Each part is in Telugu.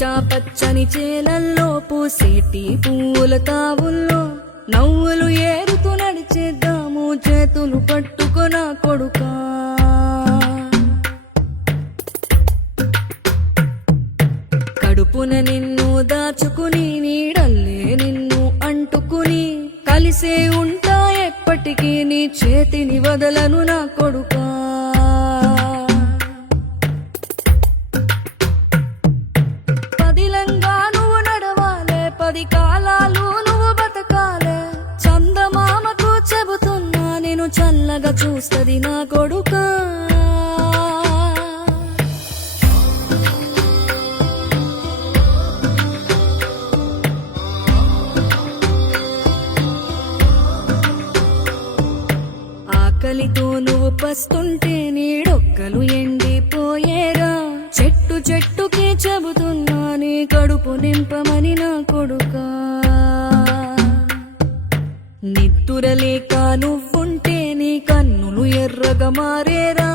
పచ్చా పచ్చని చేలల్లో పూసేటి పూల తావుల్లో నవ్వులు ఏరుతూ నడిచేద్దాము చేతులు పట్టుకొన కొడుకా. కడుపున నిన్ను దాచుకుని నీడల్లే నిన్ను అంటుకుని కలిసే ఉంటా ఎప్పటికీ నీ చేతిని వదలను నా కొడుకా. పదిలంగా నువ్వు నడవాలే, 10 కాలాలు నువ్వు బతకాలే. చందమామకు చెబుతున్నా నేను చల్లగా చూస్తది నా కొడుకా. ఆకలితో నువ్వు పస్తుంటే నీడొక్కలు ఎండిపోయేరా. చెట్టు చెట్టుకి చెబుతున్నా నీ కడుపు నింపమని నా కొడుకా. నిద్దురలేక నువ్వుంటే నీ కన్నులు ఎర్రగా మారేరా.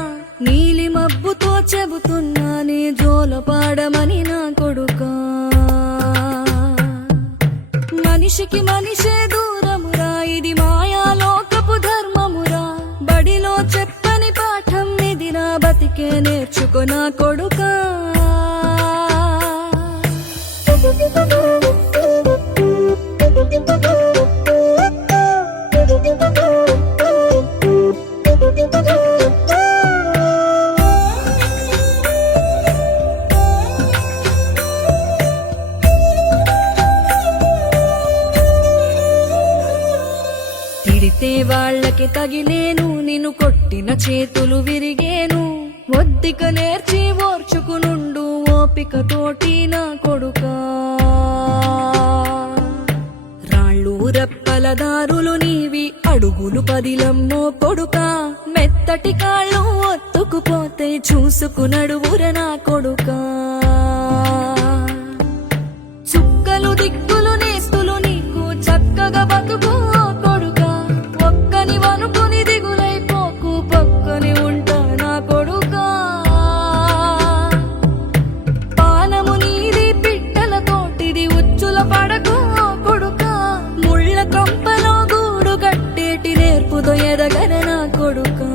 నీలి మబ్బుతో చెబుతున్నా నీ జోల పాడమని నా కొడుకా. మనిషికి మనిషే దూరమురా, ఇది మాయాలోకపు ధర్మమురా. బడిలో చెప్పని పాఠం ఇదిరా, బతికే నేర్చుకో నా కొడుకా. తిడితే వాళ్ళకి తగిలేను, నిన్ను కొట్టిన చేతులు విరిగేను. ఒద్దిక నేర్చి ఓర్చుకునుండు ఓపిక తోటి నా కొడుకా. రాళ్ళు రప్పల దారులు నీవి, అడుగులు పదిలమ్మో కొడుకా. మెత్తటి కాళ్ళు ఒత్తుకుపోతే చూసుకునడువుర నా కొడుకా. చుక్కలు దిక్కులు నేస్తులు నీకు చక్కగా బతుకు కొడుకా. ఒక్కని వనుకుని దిగులైపోకు, పక్కని ఉంటా నా కొడుకా. పానము నీది పిట్టల తోటిది, ఉచ్చుల పడకు కొడుకా. ముళ్ళ కంపలో గూడు కట్టేటి నేర్పుతో ఎదగర నా కొడుకా.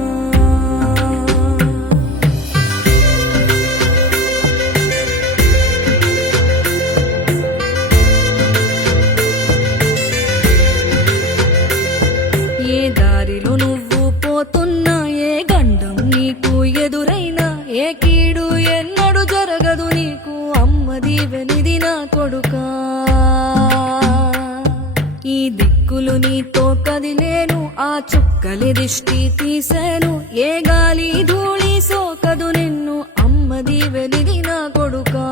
ఏ దారిలో నువ్వు పోతున్నా, ఏ గండం నీకు ఎదురైనా, ఏ కీడు ఎన్నడు జరగదు నీకు అమ్మ దీవెనిది నా కొడుకా. ఈ దిక్కులు నీతో కదిలేను, ఆ చుక్కలి దిష్టి తీసాను. ఏ గాలి ధూళి సోకదు నిన్ను అమ్మ దీవెనిది నా కొడుకా.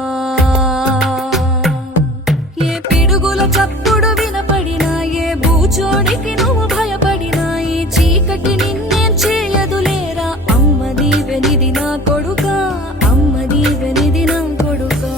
ఏ పిడుగుల చప్పుడు వినపడినా, ఏ బూచోడికి నువ్వు భయపడినా, ఈ చీకటి నిన్నేం చేయదులేరా అమ్మ దీవెనిది నా కొడుకా. అమ్మ దీవెనిది నా కొడుకా.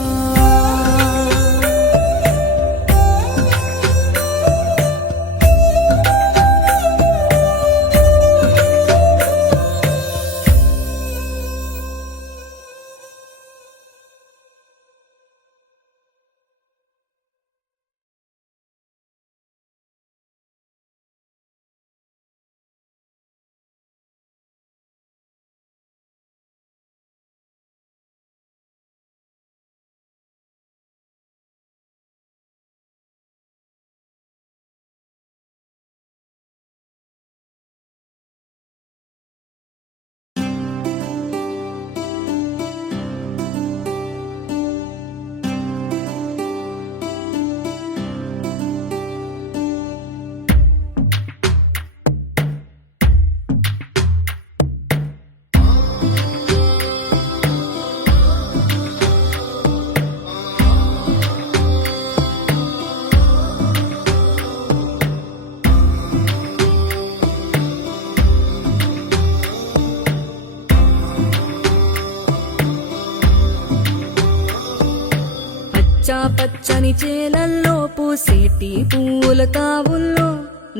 పచ్చా పచ్చని చేలల్లో పూసేటి పూల తావుల్లో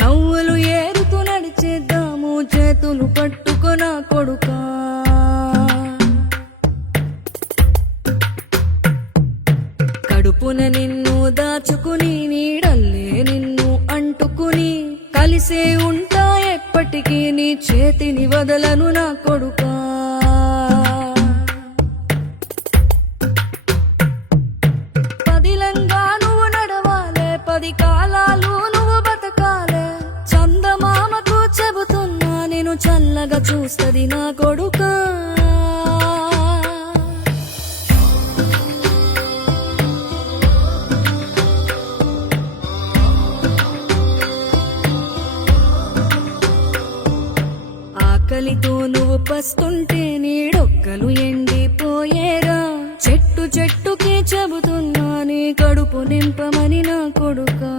నవ్వులు ఏరుతూ నడిచేద్దాము చేతులు పట్టుకొన కొడుకా. దాచుకుని నీడల్లే నిన్ను అంటుకుని కలిసే ఉంటా ఎప్పటికీ నీ చేతిని వదలను నా కొడుకా. పదిలంగా నువ్వు నడవాలే, 10 కాలాలు నువ్వు బతకాలే. చందమామకు చెబుతున్నా నేను చల్లగా చూస్తది నా కొడుకా. ఆకలితో నువ్వు పస్తుంటే నీడొక్కలు ఎండిపోయేరా. చెట్టు చెట్టుకే చెబుతున్నా నీ కడుపు నింపమని నా కొడుకా.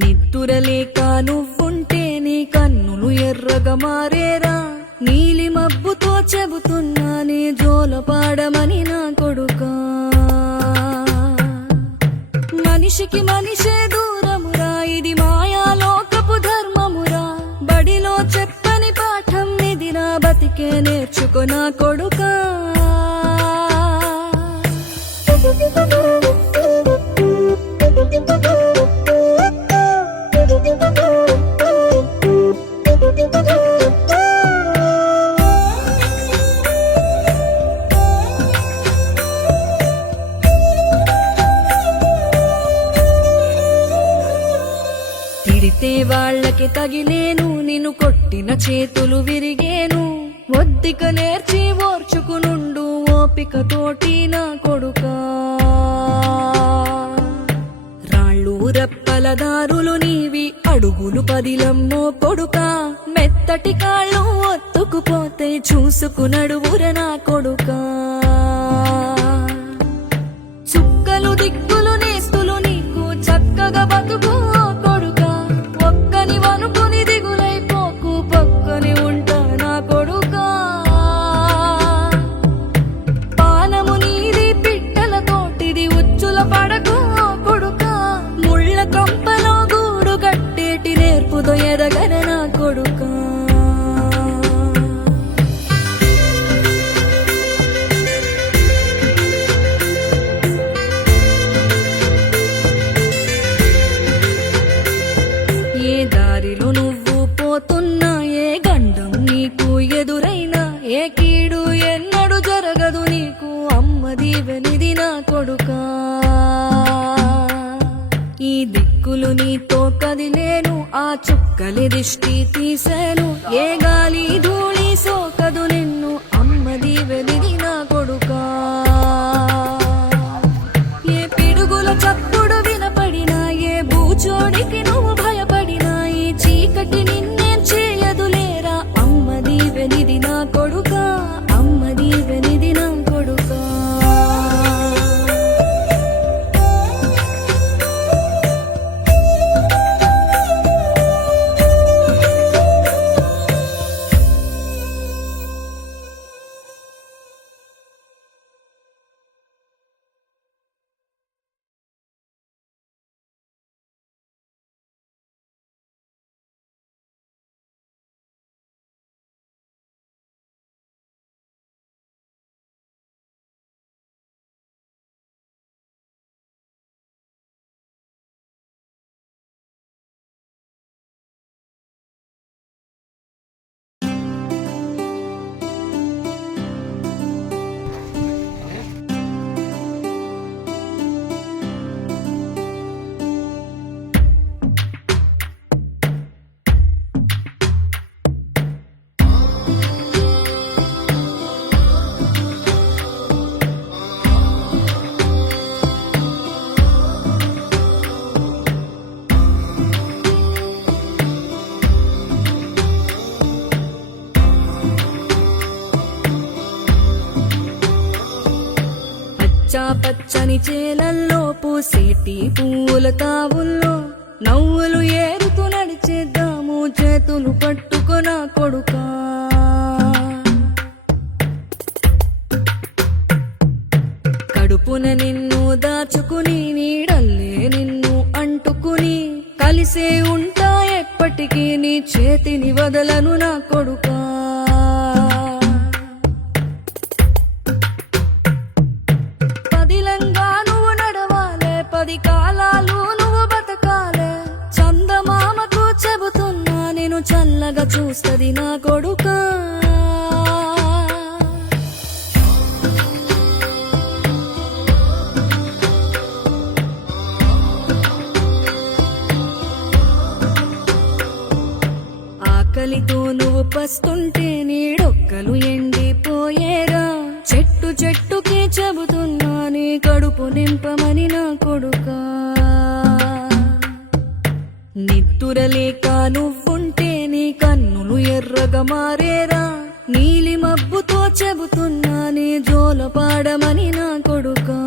నిద్దురలేక నువ్వుంటే నీ కన్నులు ఎర్రగా మారేరా. నీలి మబ్బుతో చెబుతున్నా నీ జోల పాడమని నా కొడుకా. మనిషికి మనిషే దూరమురా, ఇది మాయాలోకపు ధర్మమురా. బడిలో చెప్పని పాఠం నిదిరా, బతికే నేర్చుకో నా కొడుకా. తిడితే వాళ్ళకి తగిలేను, నిన్ను కొట్టిన చేతులు విరిగేను. ఒద్దిక నేర్చి ఓర్చుకునుండు ఓపిక తోటి నా కొడుకా. రాళ్ళు రెప్పల దారులు నీవి, అడుగులు పదిలమ్మో కొడుకా. మెత్తటి కాళ్ళు ఒత్తుకుపోతే చూసుకునడువుర నా కొడుకా. చుక్కలు దిక్కులు నేస్తులు నీకు చక్కగా బతుకు కొడుకా. ఒక్కని వనుకుని దిగులైపోకు, పక్కని ఉంటా నా కొడుకా. పానము నీది పిట్టల తోటిది, ఉచ్చుల పడకు కొడుకా. ముళ్ళ కంపలో గూడు కట్టేటి నేర్పుతో ఎదగర నా కొడుకా. ఏ దారిలో నువ్వు పోతున్నా, ఏ గండం నీకు ఎదురైనా, ఏ కీడు ఎన్నడు జరగదు నీకు అమ్మ దీవెనిది నా కొడుకా. ఈ దిక్కులు నీతో కదిలేను, ఆ చుక్కలి దిష్టి తీసేను. ఏ గాలి ధూళి సోకదు నిన్ను అమ్మ దీవెనిది నా కొడుకా. ఏ పిడుగుల చప్పుడు వినపడినా, ఏ బూచోడికి నువ్వు భయపడినా, ఈ చీకటి నిన్నేం చేయదులేరా అమ్మ దీవెనిది నా కొడుకా. అమ్మ దీవెనిది నా కొడుకా. పచ్చని చేలల్లో పూసేటి పూల తావుల్లో నవ్వులు ఏరుతూ నడిచేద్దాము చేతులు పట్టుకొన కొడుకా. కడుపున నిన్ను దాచుకుని నీడల్లే నిన్ను అంటుకుని కలిసే ఉంటా ఎప్పటికీ నీ చేతిని వదలను నా కొడుకా. పదిలంగా నువ్వు చల్లగా చూస్తది నా కొడుకా. ఆకలితో నువ్వు పస్తుంటే నీడొక్కలు ఎండిపోయేరా. చెట్టు చెట్టుకే చెబుతున్నా నీ కడుపు నింపమని నా కొడుకా. నిద్దురలేక నువ్వుంటే నీ కన్నులు ఎర్రగా మారేరా. నీలి మబ్బుతో చెబుతున్నా నీ జోల పాడమని నా కొడుకా.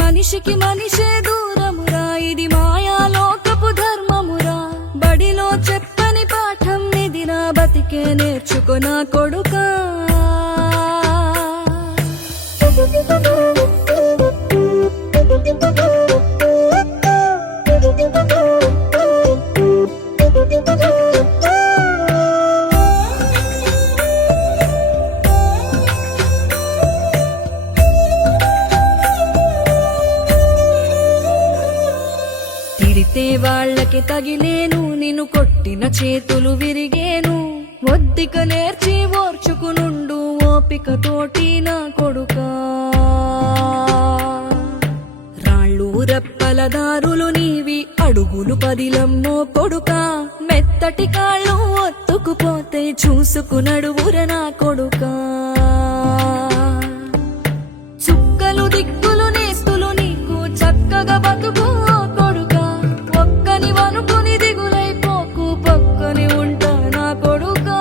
మనిషికి మనిషే దూరమురా, ఇది మాయాలోకపు ధర్మమురా. బడిలో చెప్పని పాఠం ఇది, నా బతికే నేర్చుకో నా కొడుకా. తిడితే వాళ్ళకి తగిలేను, నిన్ను కొట్టిన చేతులు విరిగేను. ఒద్దిక నేర్చి ఓర్చుకునుండు ఓపిక తోటి నా కొడుకా. రాళ్ళు రెప్పల దారులు నీవి, అడుగులు పదిలమ్మో కొడుకా. మెత్తటి కాళ్ళు ఒత్తుకుపోతే చూసుకునడువుర నా కొడుకా. చుక్కలు దిక్కులు నేస్తులు నీకు చక్కగా బతుకు కొడుకా. ఒక్కని వనుకుని దిగులైపోకు, పక్కని ఉంటా నా కొడుకా.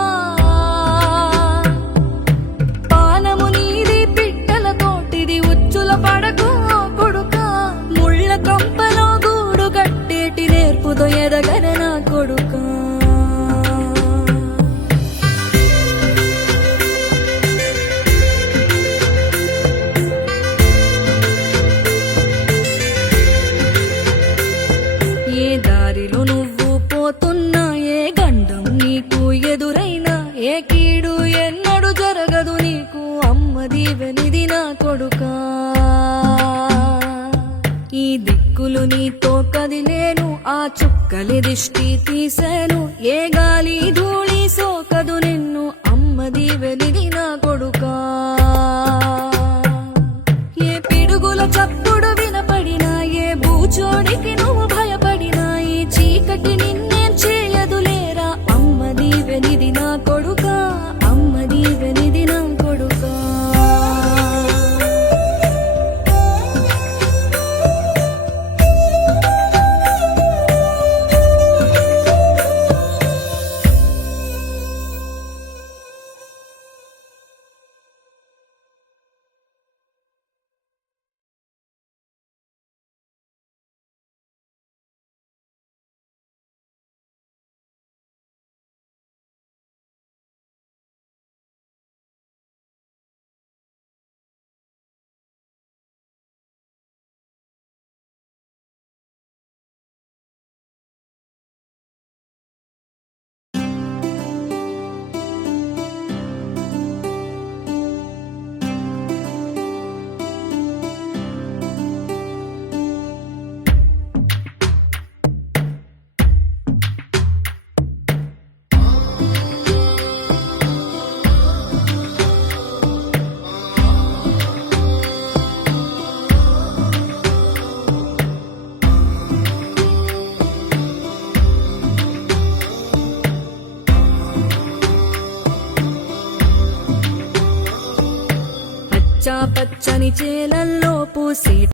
పానము నీది పిట్టల తోటిది, ఉచ్చుల పడకు కొడుకా. ముళ్ళ కంపలో గూడు కట్టేటి నేర్పుతో ఎదగర నా కొడుకా. ఏ దారిలో నువ్వు పోతున్నా, ఏ గండం నీకు ఎదురైనా, ఏ కీడు ఎన్నడు జరగదు నీకు అమ్మ దీవెనిది నా కొడుకా. ఈ దిక్కులు నీతో కదిలేను, ఆ చుక్కలి దిష్టి తీశాను. ఏ గాలి ధూళి సోకదు నిన్ను అమ్మ దీవెనిది నా కొడుకా. ఏ పిడుగుల చప్పుడు వినపడినా, ఏ బూచోడికి నువ్వు భయపడినా, ఈ చీకటి నిన్నేం చేయదులేరా. అమ్మ దీవెనిది నా కొడుకా, అమ్మ దీవెనిది నా కొడుకా. పచ్చని చేలల్లో పూసే